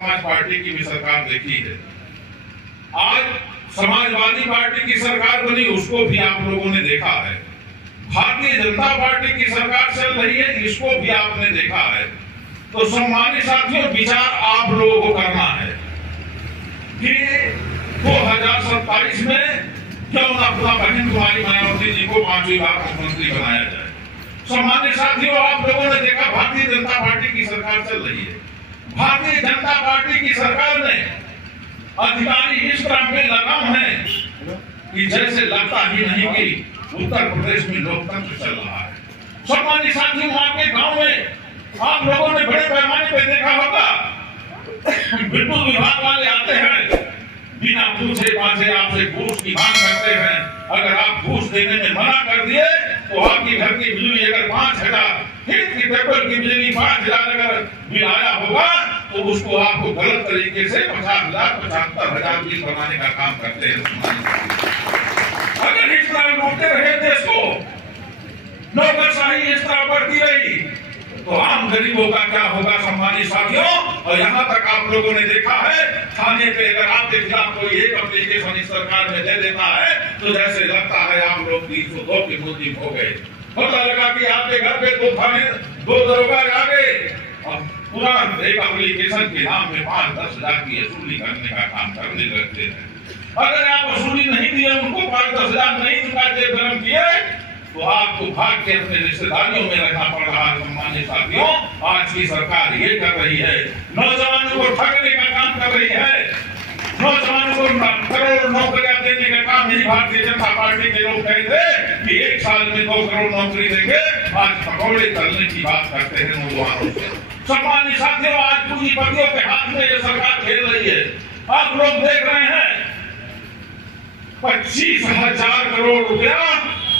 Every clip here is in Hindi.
समाज पार्टी की भी सरकार देखी है। आज समाजवादी पार्टी की सरकार बनी, उसको भी आप लोगों ने देखा है। भारतीय जनता पार्टी की सरकार चल रही है, इसको भी आपने देखा है। तो सम्मानित साथियों, विचार आप लोगों को करना है कि 2027 में क्यों ना अपना बहन कुमारी मायावती जी को 5वीं बार मुख्यमंत्री बनाया जाए। सम्मानित साथियों, आप लोगों ने देखा भारतीय जनता पार्टी की सरकार चल रही है। भारतीय जनता पार्टी की सरकार ने अधिकारी इस तरह पे लगाम है कि जैसे लगता ही नहीं कि उत्तर प्रदेश में लोकतंत्र चल रहा है। सम्मानित साथियों, आपके गांव में आप लोगों ने बड़े पैमाने पे देखा होगा, विद्युत विभाग वाले आते हैं, बिना पूछे पाछे आपसे घूस की मांग करते हैं। अगर आप घूस देने में मना कर दिए तो आपके घर की बिजली अगर 5,000 की पेपर की बिजली 5,000 अगर बिल आया होगा तो उसको आपको गलत तरीके से 50,000 75,000 बिल बनाने का काम करते हैं। अगर इस तरह लूटते रहे देश को, नौकरशाही इस तरह बढ़ती रही तो आम गरीबों का क्या होगा सम्मानित साथियों। और यहाँ तक आप लोगों ने देखा है, थाने पे अगर आपके खिलाफ कोई एक एप्लीकेशन इस सरकार में दे देता है तो जैसे लगता है आप लोग 302 के मुलजिम हो गए। पता लगा कि आपके घर पे 2 दरोगा आ गए और पूरा एक एप्लीकेशन के नाम में 5-10 हजार की वसूली करने का काम करने लगते हैं। अगर आप वसूली नहीं दिए, उनको 5-10 हजार नहीं चुकाते, गरम किए तो आपको भाग के अपने रिश्तेदारियों में रहना पड़ रहा है। सम्मानित साथियों, आज की सरकार ये कर रही है, नौजवानों को ठगने का काम कर रही है, नौजवानों को करोड़ नौकरियां देने का काम ही भारतीय जनता पार्टी के लोग कहते कि 1 साल में 2 करोड़ नौकरी देंगे। आज पकौड़े तलने की बात करते हैं नौजवानों से। सम्मानित साथियों, आज पूंजीपतियों के हाथ में ये सरकार खेल रही है। आप लोग देख रहे हैं 25,000 करोड़ रुपया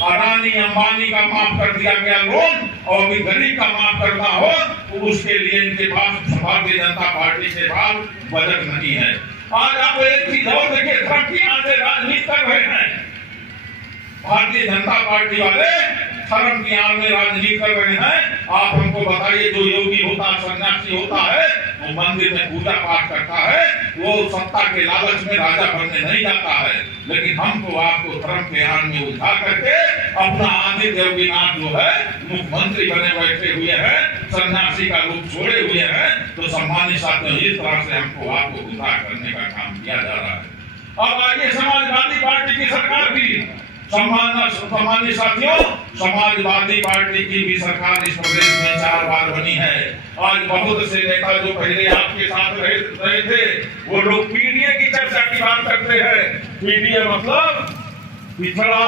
अडानी अंबानी का माफ कर दिया गया लोन, और भी गरीब का माफ करना हो तो उसके लिए इनके पास भारतीय जनता पार्टी के पास बजट नहीं है। आज आप एक चीज और देखिए, ट्रंप यहाँ से राजनीति कर रहे हैं। भारतीय जनता पार्टी वाले धर्म की आड़ में राजनीति कर रहे हैं। आप हमको बताइए, जो योगी होता है, सन्यासी होता है, वो मंदिर में पूजा पाठ करता है, वो सत्ता के लालच में राजा बनने नहीं जाता है। लेकिन हमको आपको धर्म के आड़ में उलझा करके अपना आदित्य योगीनाथ जो है मुख्यमंत्री बने बैठे हुए हैं, सन्यासी का रूप छोड़े हुए हैं। तो सम्मानित साथियों, इस तरह से हमको आपको गुमराह करने का काम किया जा रहा है। अब आइए समाजवादी पार्टी की सरकार की। सम्मानित साथियों, समाजवादी पार्टी की भी सरकार इस प्रदेश में 4 बार बनी है। आज बहुत से नेता जो पहले आपके साथ रहे थे, वो लोग पीडीए की चर्चा की बात करते हैं। पीडीए मतलब पिछड़ा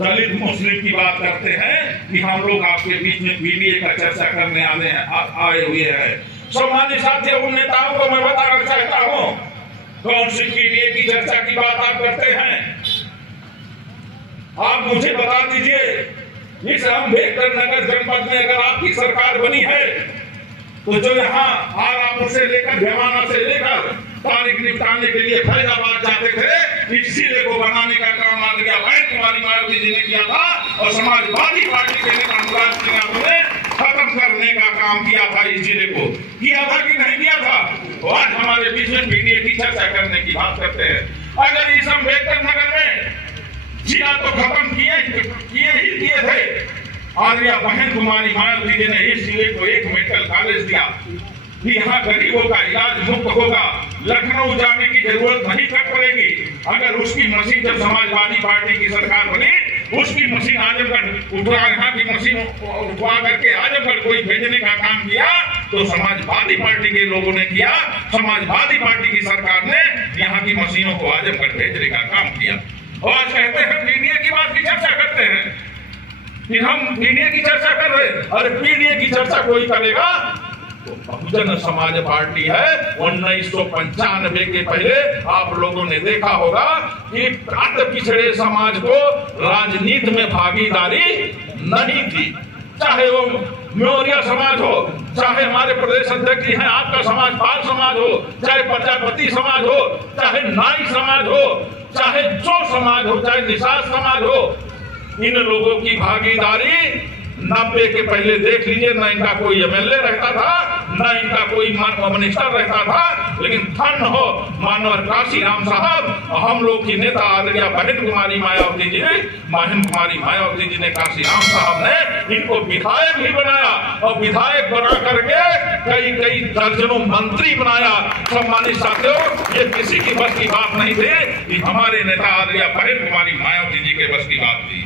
दलित मुस्लिम की बात करते हैं कि हम लोग आपके बीच में पीडीए का चर्चा करने आए हुए हैं। सम्मानित साथियों, उन नेताओं को मैं बताना चाहता हूँ, कौन सी पीडीए की चर्चा की बात आप करते हैं, आप मुझे बता दीजिए। इस अम्बेडकर नगर जनपद में अगर आपकी सरकार बनी है तो जो यहाँ आरापुर से लेकर भिवाना से लेकर तारीख निपटाने के लिए फैजाबाद जाते थे, इस जिले को बनाने का काम आदरणीय बहन कुमारी मायावती जी ने किया था और समाजवादी पार्टी के नेता अनुराग सिंह ठाकुर ने खत्म करने का काम किया था। इस जिले को किया था कि नहीं किया था? तो आज हमारे बीच में पीडीए की चर्चा करने की बात करते हैं। अगर इस अम्बेडकर नगर में जिला तो खत्म किए थे, आदरणीय बहन कुमारी मायावती जी ने इस जिले को एक मेडिकल कॉलेज दिया कि यहाँ गरीबों का इलाज मुफ्त होगा, लखनऊ जाने की जरूरत नहीं पड़ेगी। अगर उसकी मशीन, जब समाजवादी पार्टी की सरकार बनी, उसकी मशीन आजमगढ़ उठवा, यहाँ की मशीन उठवा करके आजमगढ़ कोई भेजने का काम किया तो समाजवादी पार्टी के लोगों ने किया। समाजवादी पार्टी की सरकार ने यहाँ की मशीनों को आजमगढ़ भेजने का काम किया। और आज कहते हैं पीडीए की बात की चर्चा करते हैं कि हम पीडीए की चर्चा कर रहे हैं। अरे पीडीए की चर्चा कोई करेगा तो बहुजन समाज पार्टी है। 1995 के पहले आप लोगों ने देखा होगा कि अति पिछड़े समाज को राजनीति में भागीदारी नहीं थी, चाहे वो मौर्य समाज हो, चाहे हमारे प्रदेश अध्यक्ष हैं आपका समाज पाल समाज हो, चाहे प्रजापति समाज हो, चाहे नाई समाज हो, चाहे जो समाज हो, चाहे निषाद समाज हो, इन लोगों की भागीदारी 90 के पहले देख लीजिए, न इनका कोई एमएलए रहता था, न इनका कोई मिनिस्टर रहता था, लेकिन धन्य हो मानवर काशी राम साहब, हम लोग की नेता आदरणीय महेंद्र कुमारी मायावती जी ने, काशी राम साहब ने इनको विधायक भी बनाया और विधायक बना करके कई दर्जनों मंत्री बनाया। सम्मानित साथियों, ये किसी की बस की बात नहीं थी, ये हमारे नेता आदरणीय महेंद्र कुमारी मायावती जी के बस की बात थी।